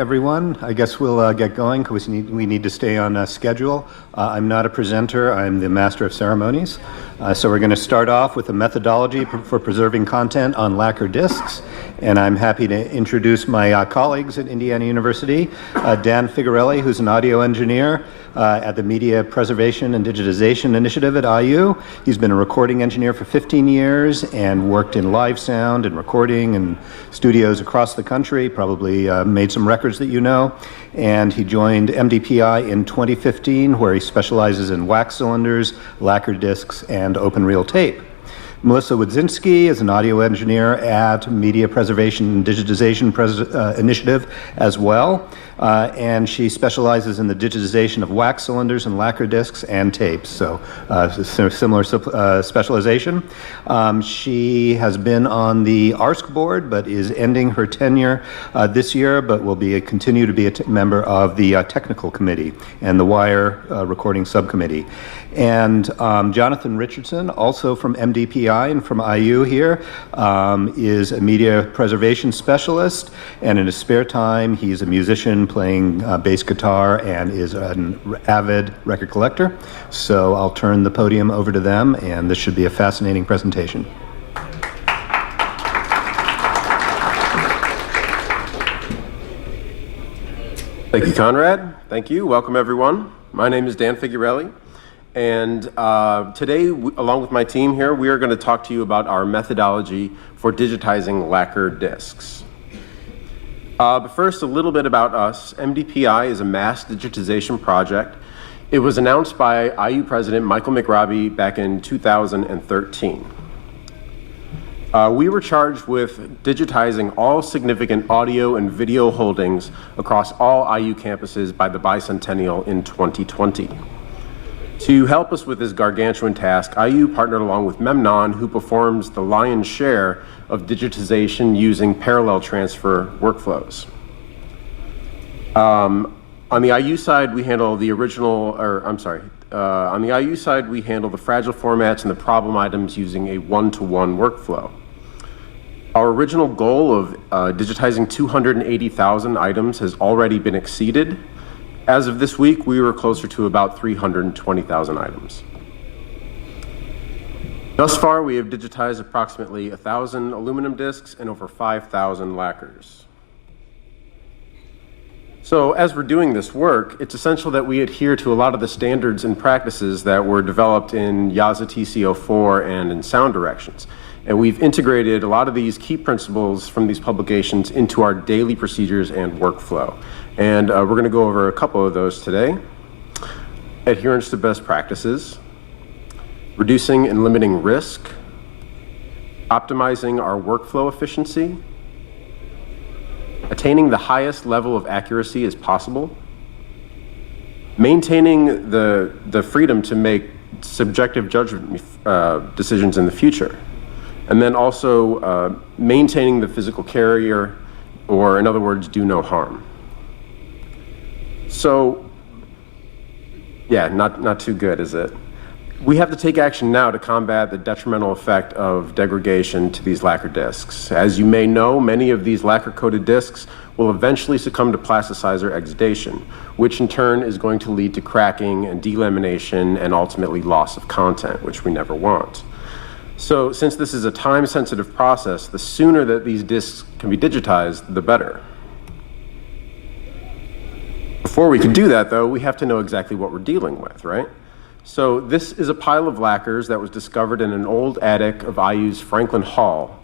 Everyone, I guess we'll get going because we need to stay on schedule. I'm not a presenter, I'm the master of ceremonies. So we're going to start off with a methodology for preserving content on lacquer discs. And I'm happy to introduce my colleagues at Indiana University, Dan Figurelli, who's an audio engineer at the Media Preservation and Digitization Initiative at IU. He's been a recording engineer for 15 years and worked in live sound and recording and studios across the country, probably made some records that you know. And he joined MDPI in 2015, where he specializes in wax cylinders, lacquer discs, and open reel tape. Melissa Widzinski is an audio engineer at Media Preservation and Digitization Initiative as well, and she specializes in the digitization of wax cylinders and lacquer discs and tapes, so similar specialization. She has been on the ARSC board, but is ending her tenure this year, but will continue to be a member of the technical committee and the wire recording subcommittee. And Jonathan Richardson, also from MDPI and from IU here, is a media preservation specialist, and in his spare time he's a musician playing bass guitar and is an avid record collector. So I'll turn the podium over to them, and this should be a fascinating presentation. Thank you, Conrad. Thank you. Welcome, everyone. My name is Dan Figurelli. And today, along with my team here, we are going to talk to you about our methodology for digitizing lacquer discs. But first, a little bit about us. MDPI is a mass digitization project. It was announced by IU President Michael McRobbie back in 2013. We were charged with digitizing all significant audio and video holdings across all IU campuses by the bicentennial in 2020. To help us with this gargantuan task, IU partnered along with Memnon, who performs the lion's share of digitization using parallel transfer workflows. On the IU side, we handle the on the IU side, we handle the fragile formats and the problem items using a one-to-one workflow. Our original goal of digitizing 280,000 items has already been exceeded. As of this week, we were closer to about 320,000 items. Thus far, we have digitized approximately 1,000 aluminum discs and over 5,000 lacquers. So as we're doing this work, it's essential that we adhere to a lot of the standards and practices that were developed in YASA TC04 and in sound directions. And we've integrated a lot of these key principles from these publications into our daily procedures and workflow. And we're going to go over a couple of those today. Adherence to best practices, reducing and limiting risk, optimizing our workflow efficiency, attaining the highest level of accuracy as possible, maintaining the freedom to make subjective judgment decisions in the future, and then also maintaining the physical carrier, or in other words, do no harm. So, yeah, not too good, is it? We have to take action now to combat the detrimental effect of degradation to these lacquer discs. As you may know, many of these lacquer-coated discs will eventually succumb to plasticizer exudation, which in turn is going to lead to cracking and delamination and ultimately loss of content, which we never want. So since this is a time-sensitive process, the sooner that these discs can be digitized, the better. Before we can do that, though, we have to know exactly what we're dealing with, right? So this is a pile of lacquers that was discovered in an old attic of IU's Franklin Hall,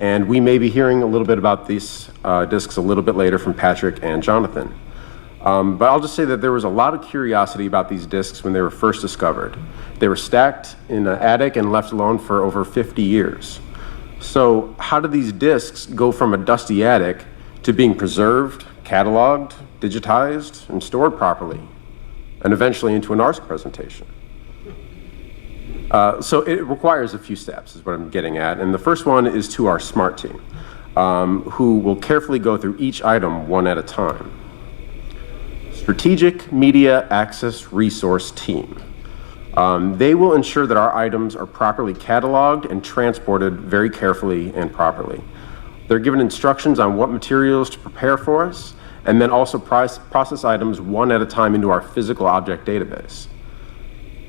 and we may be hearing a little bit about these discs a little bit later from Patrick and Jonathan. But I'll just say that there was a lot of curiosity about these discs when they were first discovered. They were stacked in an attic and left alone for over 50 years. So how did these discs go from a dusty attic to being preserved, cataloged, digitized, and stored properly, and eventually into an ARSC presentation? So it requires a few steps, is what I'm getting at. And the first one is to our SMART team, who will carefully go through each item one at a time. Strategic Media Access Resource Team. They will ensure that our items are properly cataloged and transported very carefully and properly. They're given instructions on what materials to prepare for us, and then also process items one at a time into our physical object database.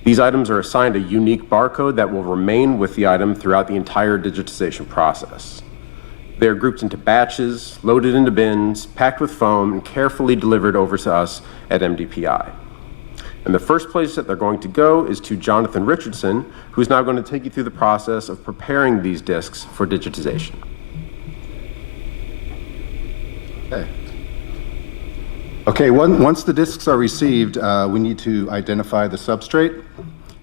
These items are assigned a unique barcode that will remain with the item throughout the entire digitization process. They are grouped into batches, loaded into bins, packed with foam, and carefully delivered over to us at MDPI. And the first place that they're going to go is to Jonathan Richardson, who's now going to take you through the process of preparing these disks for digitization. Okay, once the disks are received, we need to identify the substrate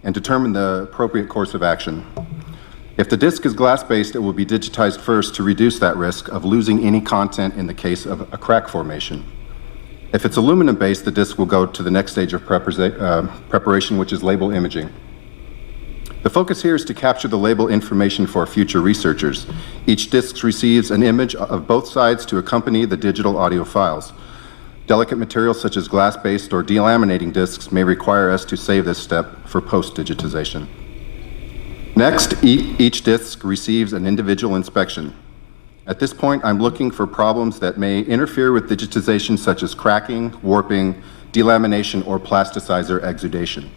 and determine the appropriate course of action. If the disk is glass-based, it will be digitized first to reduce that risk of losing any content in the case of a crack formation. If it's aluminum-based, the disk will go to the next stage of preparation, which is label imaging. The focus here is to capture the label information for future researchers. Each disk receives an image of both sides to accompany the digital audio files. Delicate materials such as glass-based or delaminating disks may require us to save this step for post-digitization. Next, each disk receives an individual inspection. At this point, I'm looking for problems that may interfere with digitization, such as cracking, warping, delamination, or plasticizer exudation.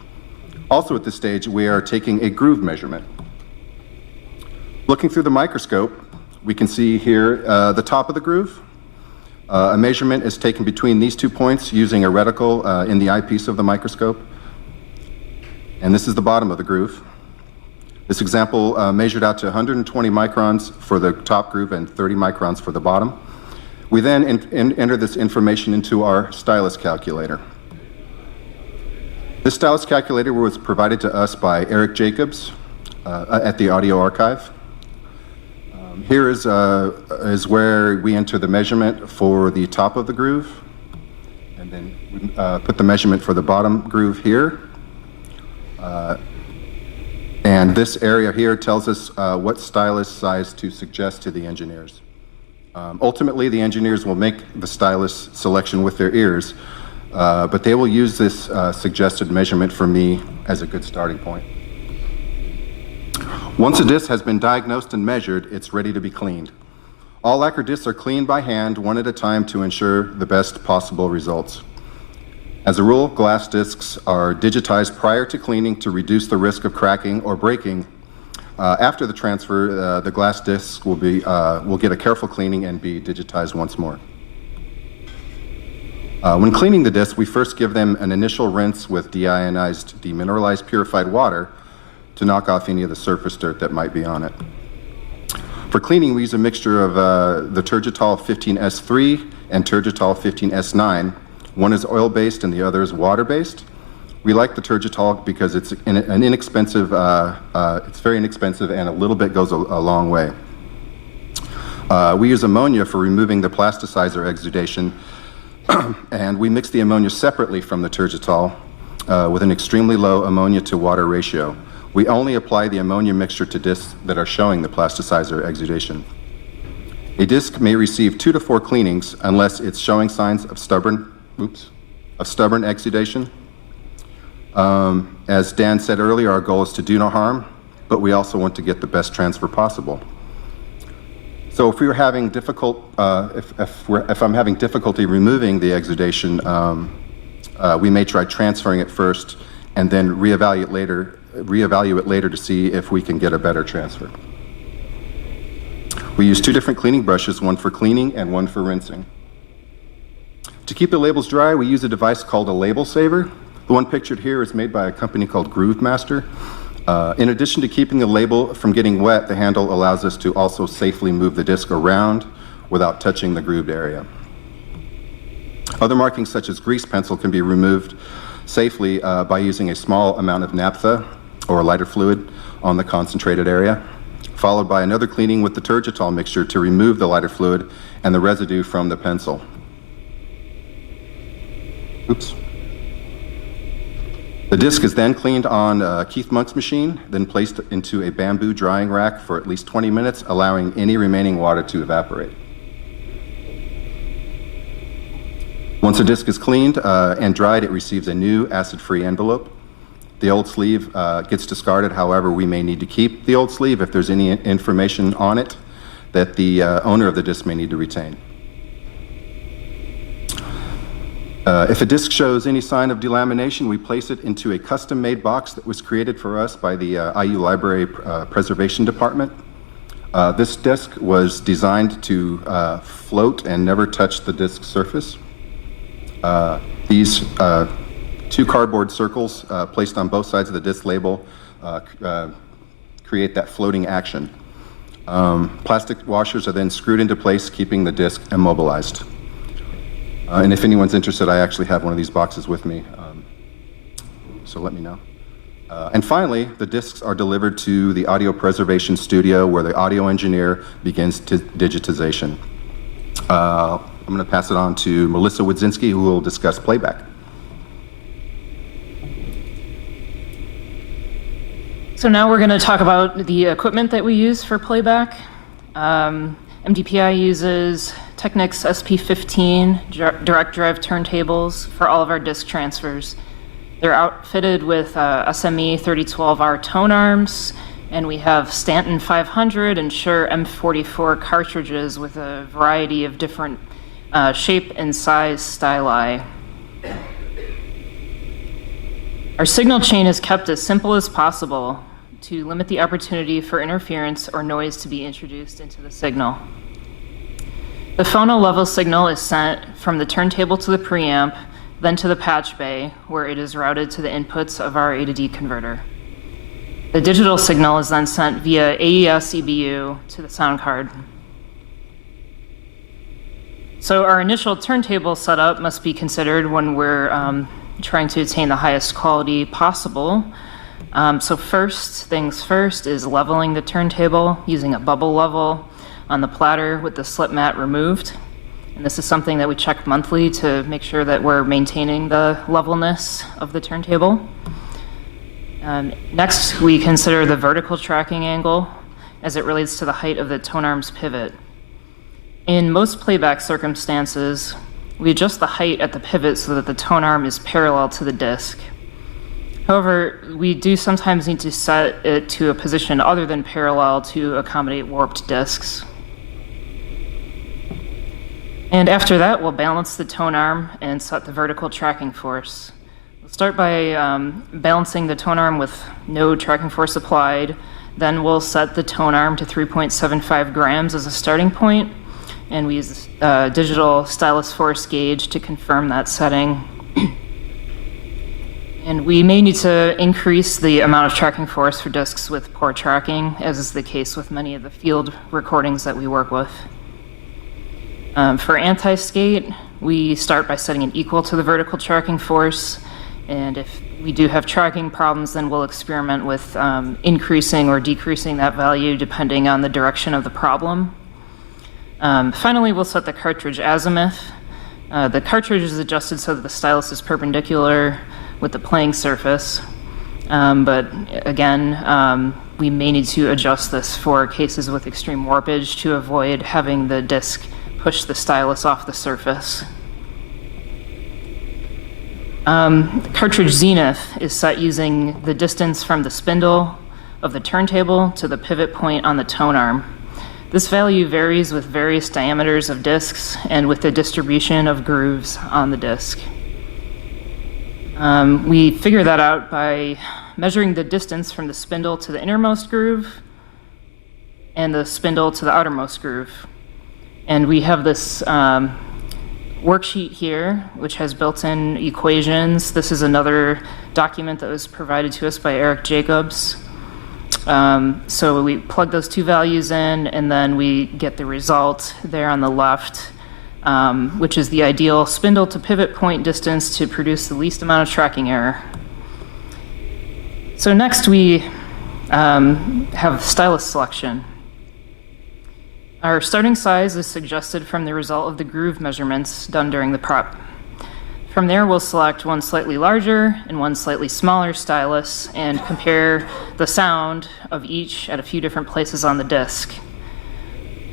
Also at this stage, we are taking a groove measurement. Looking through the microscope, we can see here the top of the groove. A measurement is taken between these 2 points using a reticle in the eyepiece of the microscope. And this is the bottom of the groove. This example measured out to 120 microns for the top groove and 30 microns for the bottom. We then enter this information into our Stylus calculator. This Stylus calculator was provided to us by Eric Jacobs at the Audio Archive. Here is where we enter the measurement for the top of the groove, and then we put the measurement for the bottom groove here. And this area here tells us what stylus size to suggest to the engineers. Ultimately, the engineers will make the stylus selection with their ears, but they will use this suggested measurement for me as a good starting point. Once a disc has been diagnosed and measured, it's ready to be cleaned. All lacquer discs are cleaned by hand, one at a time, to ensure the best possible results. As a rule, glass discs are digitized prior to cleaning to reduce the risk of cracking or breaking. After the transfer, the glass discs will get a careful cleaning and be digitized once more. When cleaning the discs, we first give them an initial rinse with deionized, demineralized, purified water to knock off any of the surface dirt that might be on it. For cleaning, we use a mixture of the Turgitol 15S3 and Turgitol 15S9. One is oil-based and the other is water-based. We like the Turgitol because it's an inexpensive, it's very inexpensive, and a little bit goes a long way. We use ammonia for removing the plasticizer exudation, and we mix the ammonia separately from the Turgitol with an extremely low ammonia to water ratio. We only apply the ammonia mixture to discs that are showing the plasticizer exudation. A disc may receive 2 to 4 cleanings unless it's showing signs of stubborn exudation. As Dan said earlier, our goal is to do no harm, but we also want to get the best transfer possible. So if we were having if I'm having difficulty removing the exudation, we may try transferring it first and then reevaluate later to see if we can get a better transfer. We use 2 different cleaning brushes, one for cleaning and one for rinsing. To keep the labels dry, we use a device called a label saver. The one pictured here is made by a company called Groove Master. In addition to keeping the label from getting wet, the handle allows us to also safely move the disc around without touching the grooved area. Other markings such as grease pencil can be removed safely by using a small amount of naphtha or lighter fluid on the concentrated area, followed by another cleaning with the Turgitol mixture to remove the lighter fluid and the residue from the pencil. Oops. The disc is then cleaned on Keith Monk's machine, then placed into a bamboo drying rack for at least 20 minutes, allowing any remaining water to evaporate. Once a disc is cleaned and dried, it receives a new acid-free envelope. The old sleeve gets discarded. However, we may need to keep the old sleeve if there's any information on it that the owner of the disc may need to retain. If a disc shows any sign of delamination, we place it into a custom-made box that was created for us by the IU Library Preservation Department. This disc was designed to float and never touch the disc surface. These two cardboard circles placed on both sides of the disc label create that floating action. Plastic washers are then screwed into place, keeping the disc immobilized. And if anyone's interested, I actually have one of these boxes with me, so let me know. And finally, the discs are delivered to the audio preservation studio where the audio engineer begins digitization. I'm going to pass it on to Melissa Widzinski, who will discuss playback. So now we're going to talk about the equipment that we use for playback. MDPI uses Technics SP15 direct drive turntables for all of our disc transfers. They're outfitted with SME 3012R tone arms, and we have Stanton 500 and Shure M44 cartridges with a variety of different shape and size styli. Our signal chain is kept as simple as possible to limit the opportunity for interference or noise to be introduced into the signal. The phono level signal is sent from the turntable to the preamp, then to the patch bay, where it is routed to the inputs of our A to D converter. The digital signal is then sent via AES EBU to the sound card. So our initial turntable setup must be considered when we're trying to attain the highest quality possible. So first things first is leveling the turntable using a bubble level on the platter with the slip mat removed. And this is something that we check monthly to make sure that we're maintaining the levelness of the turntable. Next, we consider the vertical tracking angle as it relates to the height of the tone arm's pivot. In most playback circumstances, we adjust the height at the pivot so that the tone arm is parallel to the disc. However, we do sometimes need to set it to a position other than parallel to accommodate warped discs. And after that, we'll balance the tone arm and set the vertical tracking force. We'll start by balancing the tone arm with no tracking force applied. Then we'll set the tone arm to 3.75 grams as a starting point, and we use a digital stylus force gauge to confirm that setting. And we may need to increase the amount of tracking force for discs with poor tracking, as is the case with many of the field recordings that we work with. For anti-skate, we start by setting it equal to the vertical tracking force, and if we do have tracking problems, then we'll experiment with increasing or decreasing that value depending on the direction of the problem. Finally, we'll set the cartridge azimuth. The cartridge is adjusted so that the stylus is perpendicular with the playing surface, but again, we may need to adjust this for cases with extreme warpage to avoid having the disc push the stylus off the surface. The Cartridge Zenith is set using the distance from the spindle of the turntable to the pivot point on the tone arm. This value varies with various diameters of discs and with the distribution of grooves on the disc. We figure that out by measuring the distance from the spindle to the innermost groove and the spindle to the outermost groove. And we have this worksheet here, which has built-in equations. This is another document that was provided to us by Eric Jacobs. So we plug those two values in, and then we get the result there on the left, which is the ideal spindle to pivot point distance to produce the least amount of tracking error. So next we have Stylus Selection. Our starting size is suggested from the result of the groove measurements done during the prep. From there, we'll select one slightly larger and one slightly smaller stylus and compare the sound of each at a few different places on the disc.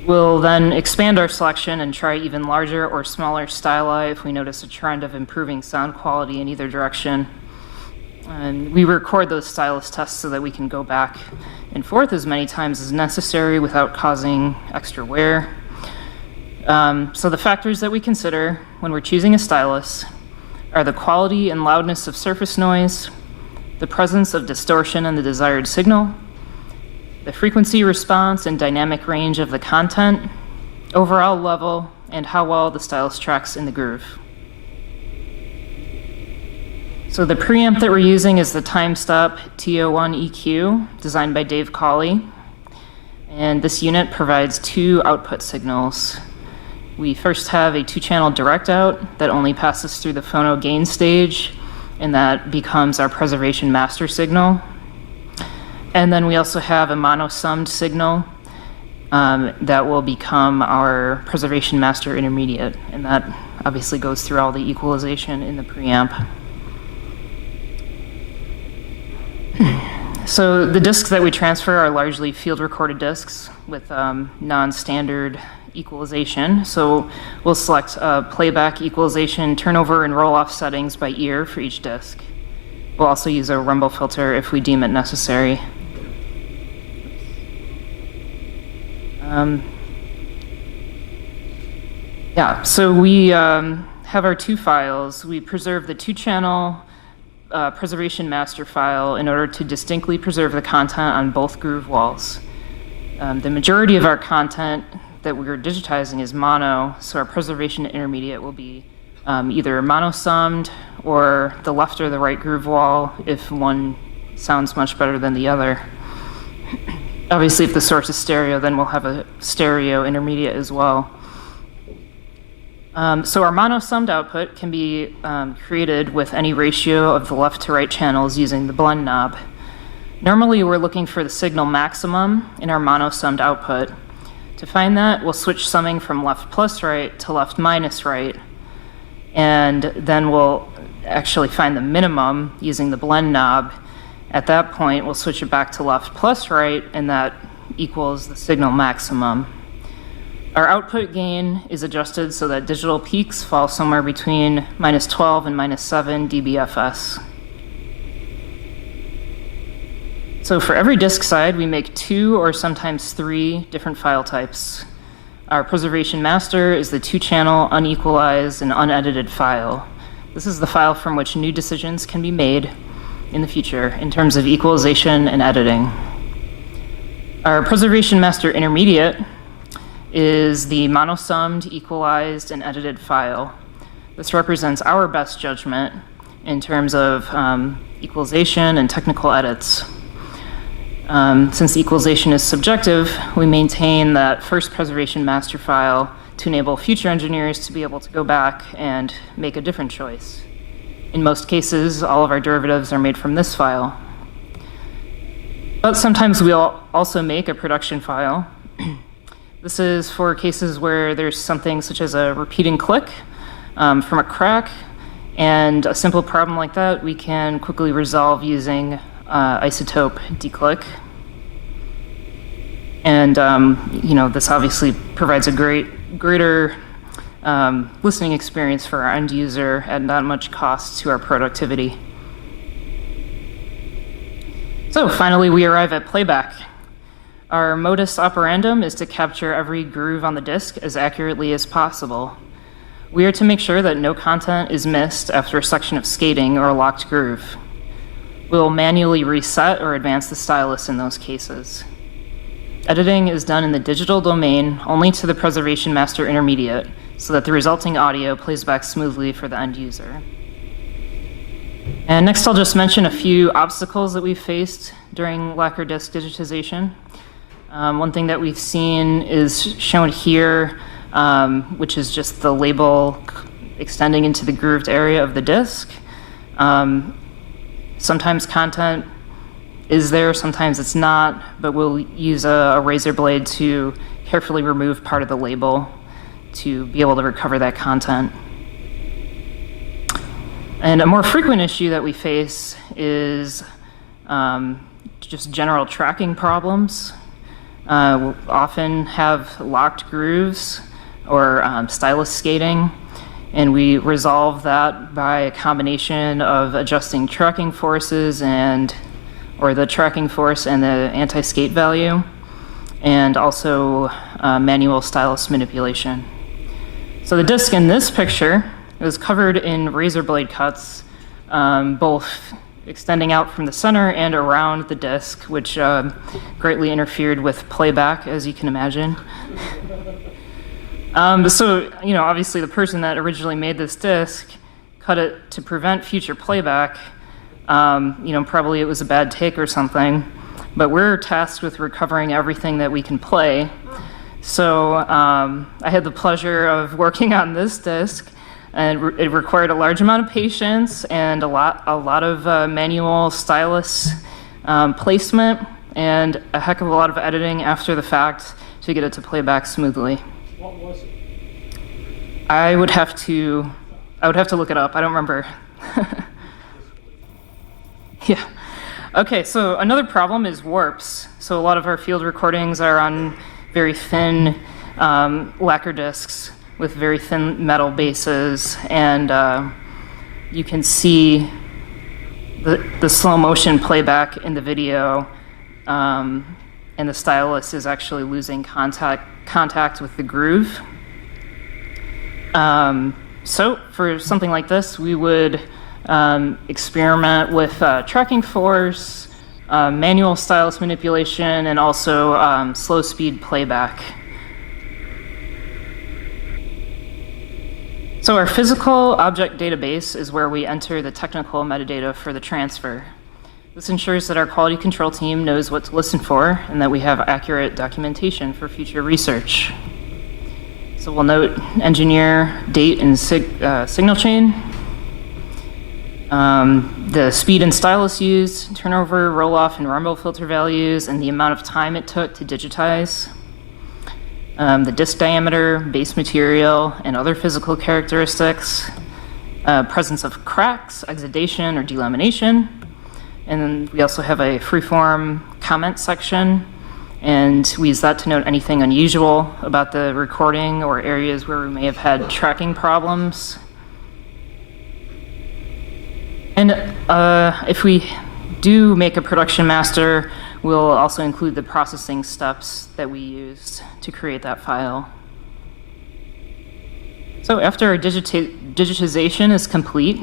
We'll then expand our selection and try even larger or smaller styli if we notice a trend of improving sound quality in either direction. And we record those stylus tests so that we can go back and forth as many times as necessary without causing extra wear. So the factors that we consider when we're choosing a stylus are the quality and loudness of surface noise, the presence of distortion in the desired signal, the frequency response and dynamic range of the content, overall level, and how well the stylus tracks in the groove. So the preamp that we're using is the TimeStop TO1 EQ, designed by Dave Cawley. And this unit provides 2 output signals. We first have a 2-channel direct out that only passes through the phono gain stage, and that becomes our preservation master signal. And then we also have a mono-summed signal that will become our preservation master intermediate, and that obviously goes through all the equalization in the preamp. So the discs that we transfer are largely field recorded discs with non-standard equalization. So we'll select playback, equalization, turnover, and roll-off settings by ear for each disc. We'll also use a rumble filter if we deem it necessary. So we have our 2 files. We preserve the 2-channel preservation master file in order to distinctly preserve the content on both groove walls. The majority of our content that we're digitizing is mono, so our preservation intermediate will be either mono-summed or the left or the right groove wall if one sounds much better than the other. Obviously, if the source is stereo, then we'll have a stereo intermediate as well. So our mono-summed output can be created with any ratio of the left to right channels using the blend knob. Normally, we're looking for the signal maximum in our mono-summed output. To find that, we'll switch summing from left plus right to left minus right, and then we'll actually find the minimum using the blend knob. At that point, we'll switch it back to left plus right, and that equals the signal maximum. Our output gain is adjusted so that digital peaks fall somewhere between -12 and -7 dBFS. So for every disk side, we make 2 or sometimes 3 different file types. Our preservation master is the 2-channel unequalized and unedited file. This is the file from which new decisions can be made in the future in terms of equalization and editing. Our preservation master intermediate is the mono-summed, equalized, and edited file. This represents our best judgment in terms of equalization and technical edits. Since equalization is subjective, we maintain that first preservation master file to enable future engineers to be able to go back and make a different choice. In most cases, all of our derivatives are made from this file. But sometimes we'll also make a production file. This is for cases where there's something such as a repeating click from a crack, and a simple problem like that we can quickly resolve using isotope declick. And this obviously provides a greater listening experience for our end user at not much cost to our productivity. So finally, we arrive at playback. Our modus operandum is to capture every groove on the disk as accurately as possible. We are to make sure that no content is missed after a section of skating or a locked groove. We will manually reset or advance the stylus in those cases. Editing is done in the digital domain only to the preservation master intermediate so that the resulting audio plays back smoothly for the end user. And next I'll just mention a few obstacles that we've faced during Lacquer disk digitization. One thing that we've seen is shown here, which is just the label extending into the grooved area of the disk. Sometimes content is there, sometimes it's not, but we'll use a razor blade to carefully remove part of the label to be able to recover that content. And a more frequent issue that we face is just general tracking problems. We'll often have locked grooves or stylus skating, and we resolve that by a combination of adjusting tracking forces or the tracking force and the anti-skate value, and also manual stylus manipulation. So the disk in this picture It was covered in razor blade cuts, both extending out from the center and around the disc, which greatly interfered with playback, as you can imagine. So, obviously the person that originally made this disc cut it to prevent future playback. Probably it was a bad take or something, but we're tasked with recovering everything that we can play. So I had the pleasure of working on this disc, and it required a large amount of patience and a lot of manual stylus placement and a heck of a lot of editing after the fact to get it to play back smoothly. What was it? I would have to look it up. I don't remember. Yeah. Okay, so another problem is warps. So a lot of our field recordings are on very thin lacquer discs with very thin metal bases, and you can see the slow motion playback in the video, and the stylus is actually losing contact with the groove. So for something like this, we would experiment with tracking force, manual stylus manipulation, and also slow speed playback. So our physical object database is where we enter the technical metadata for the transfer. This ensures that our quality control team knows what to listen for and that we have accurate documentation for future research. So we'll note engineer, date, and signal chain, the speed and stylus used, turnover, roll-off, and rumble filter values, and the amount of time it took to digitize, the disc diameter, base material, and other physical characteristics, presence of cracks, exudation, or delamination, and then we also have a freeform comment section, and we use that to note anything unusual about the recording or areas where we may have had tracking problems. And if we do make a production master, we'll also include the processing steps that we used to create that file. So after our digitization is complete,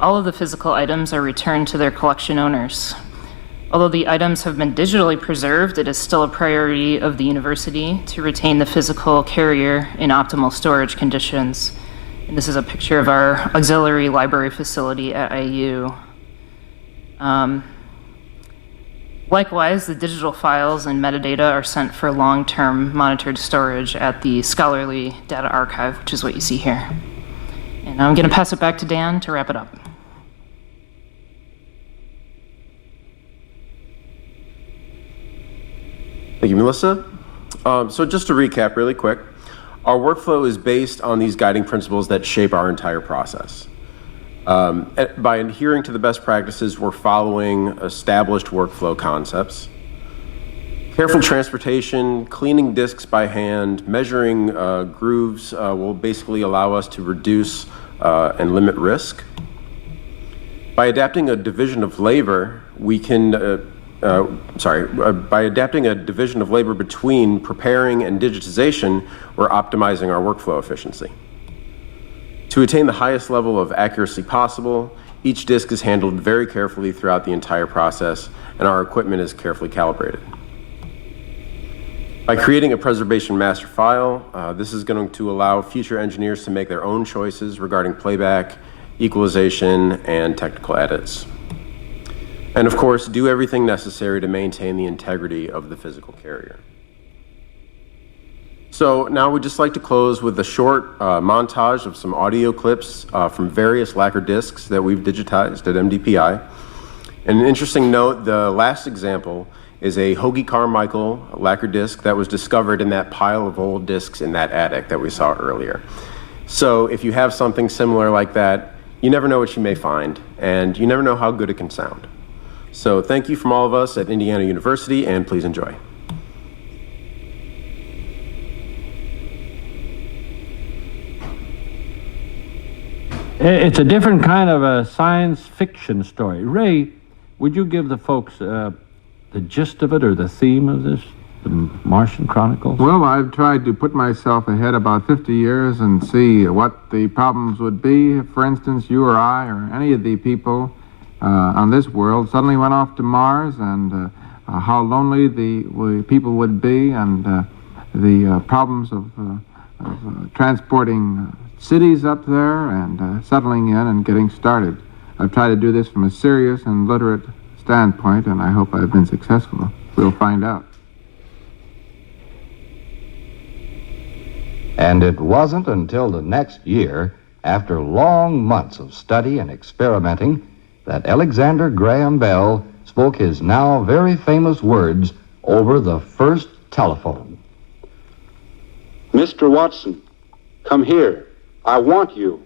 all of the physical items are returned to their collection owners. Although the items have been digitally preserved, it is still a priority of the university to retain the physical carrier in optimal storage conditions. And this is a picture of our auxiliary library facility at IU. Likewise, the digital files and metadata are sent for long-term monitored storage at the Scholarly Data Archive, which is what you see here. And now I'm going to pass it back to Dan to wrap it up. Thank you, Melissa. So just to recap really quick, our workflow is based on these guiding principles that shape our entire process. By adhering to the best practices, we're following established workflow concepts. Careful transportation, cleaning discs by hand, measuring grooves will basically allow us to reduce and limit risk. By adapting a division of labor, we can by adapting a division of labor between preparing and digitization, we're optimizing our workflow efficiency. To attain the highest level of accuracy possible, each disc is handled very carefully throughout the entire process, and our equipment is carefully calibrated. By creating a preservation master file, this is going to allow future engineers to make their own choices regarding playback, equalization, and technical edits. And of course, do everything necessary to maintain the integrity of the physical carrier. So now we'd just like to close with a short montage of some audio clips from various lacquer discs that we've digitized at MDPI. And an interesting note, the last example is a Hoagie Carmichael lacquer disc that was discovered in that pile of old discs in that attic that we saw earlier. So if you have something similar like that, you never know what you may find, and you never know how good it can sound. So thank you from all of us at Indiana University, and please enjoy. It's a different kind of a science fiction story. Ray, would you give the folks the gist of it or the theme of this? the Martian Chronicles? Well, I've tried to put myself ahead about 50 years and see what the problems would be if, for instance, you or I or any of the people on this world suddenly went off to Mars, and how lonely the people would be, and the problems of transporting cities up there and settling in and getting started. I've tried to do this from a serious and literate standpoint, and I hope I've been successful. We'll find out. And it wasn't until the next year, after long months of study and experimenting, that Alexander Graham Bell spoke his now very famous words over the first telephone. Mr. Watson, come here. I want you.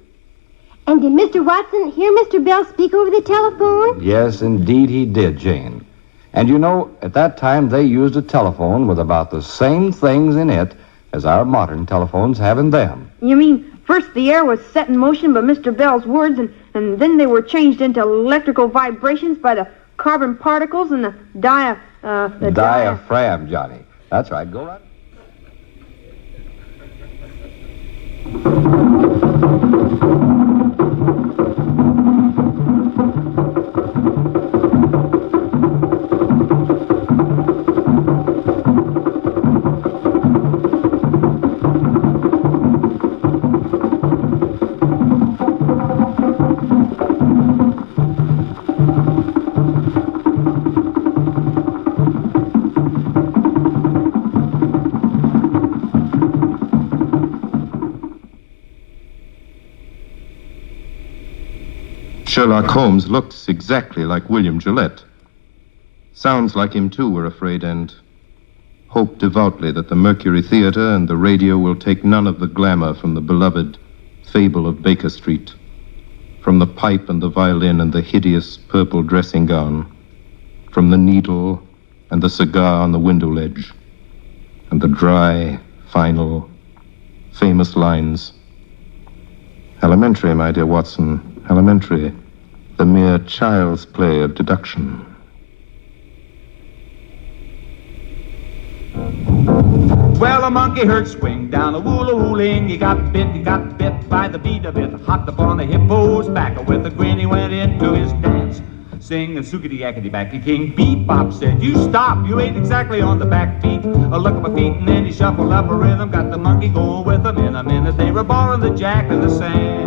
And did Mr. Watson hear Mr. Bell speak over the telephone? Yes, indeed he did, Jane. And you know, at that time they used a telephone with about the same things in it as our modern telephones have in them. You mean first the air was set in motion by Mr. Bell's words, and then they were changed into electrical vibrations by the carbon particles and the diaphragm, Johnny. That's right. Go right. Sherlock Holmes looks exactly like William Gillette. Sounds like him, too, we're afraid, and hope devoutly that the Mercury Theater and the radio will take none of the glamour from the beloved fable of Baker Street, from the pipe and the violin and the hideous purple dressing gown, from the needle and the cigar on the window ledge, and the dry, final, famous lines. Elementary, my dear Watson, elementary. The mere child's play of deduction. Well, a monkey heard swing down a woola-wooling. He got bit by the beat of it. Hopped up on the hippo's back. With a grin he went into his dance. Sing and sookity-yakety-backy king. Bebop said, you stop, you ain't exactly on the back beat. A look at my feet and then he shuffled up a rhythm. Got the monkey going with him. In a minute they were borrowing the jack in the sand.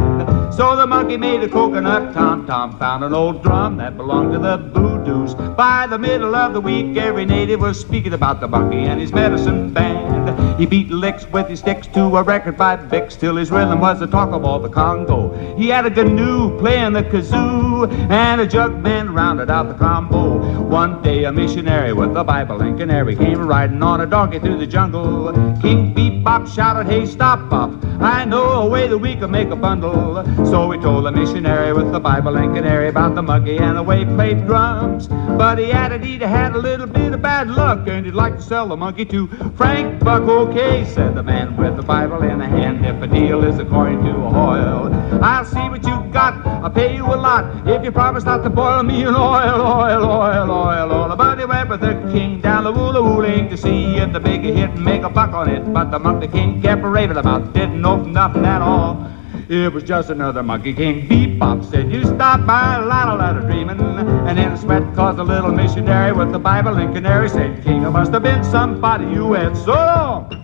So the monkey made a coconut tom-tom, found an old drum that belonged to the voodoos. By the middle of the week, every native was speaking about the monkey and his medicine band. He beat licks with his sticks to a record by Bix till his rhythm was the talk of all the Congo. He had a canoe playing the kazoo, and a jug man rounded out the combo. One day a missionary with a Bible and canary came riding on a donkey through the jungle. King Bebop shouted, hey, stop up, I know a way that we can make a bundle. So he told the missionary with the Bible and canary about the monkey and the way he played drums. But he added he'd had a little bit of bad luck, and he'd like to sell the monkey to Frank Buck. Okay, said the man with the Bible in the hand, if a deal is according to oil, I'll see what you got, I'll pay you a lot, if you promise not to boil me in oil. But he went with the king down the woola-wooling to see if the big hit and make a buck on it. But the monkey king kept raving about, didn't know nothing at all. It was just another monkey king. Bebop said, you stop my lot of dreaming. And in a sweat caused a little missionary with the Bible and canary said, king, it must have been somebody you had. So long.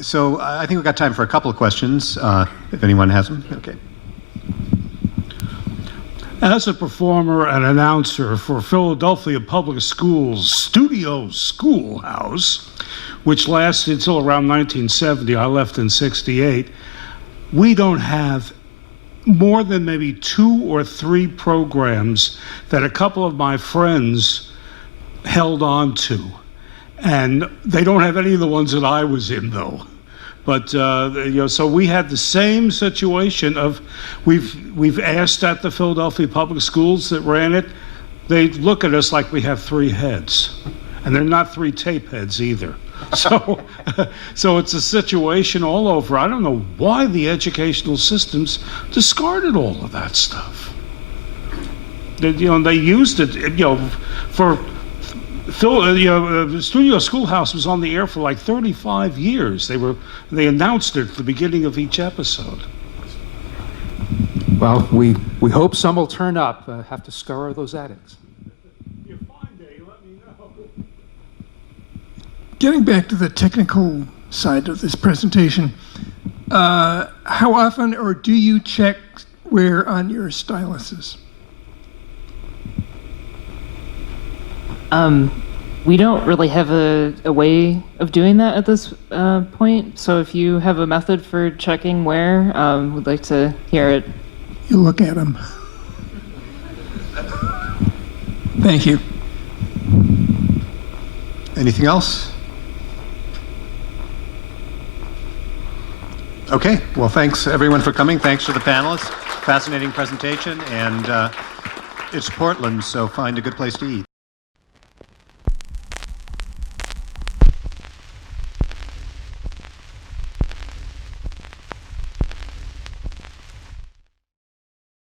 So I think we've got time for a couple of questions, if anyone has them. Okay. As a performer and announcer for Philadelphia Public Schools Studio Schoolhouse, which lasted until around 1970, I left in '68, we don't have more than maybe 2 or 3 programs that a couple of my friends held on to. And they don't have any of the ones that I was in, though. But so we had the same situation of we've asked at the Philadelphia Public Schools that ran it. They look at us like we have 3 heads, and they're not 3 tape heads either. So, so it's a situation all over. I don't know why the educational systems discarded all of that stuff. They used it, for Studio Schoolhouse was on the air for like 35 years. They announced it at the beginning of each episode. Well, we hope some will turn up. Have to scour those attics. If you find any, let me know. Getting back to the technical side of this presentation, how often or do you check wear on your styluses? We don't really have a way of doing that at this point. So if you have a method for checking wear, we'd like to hear it. You look at them. Thank you. Anything else? Okay, well, thanks everyone for coming. Thanks to the panelists. Fascinating presentation, and it's Portland, so find a good place to eat.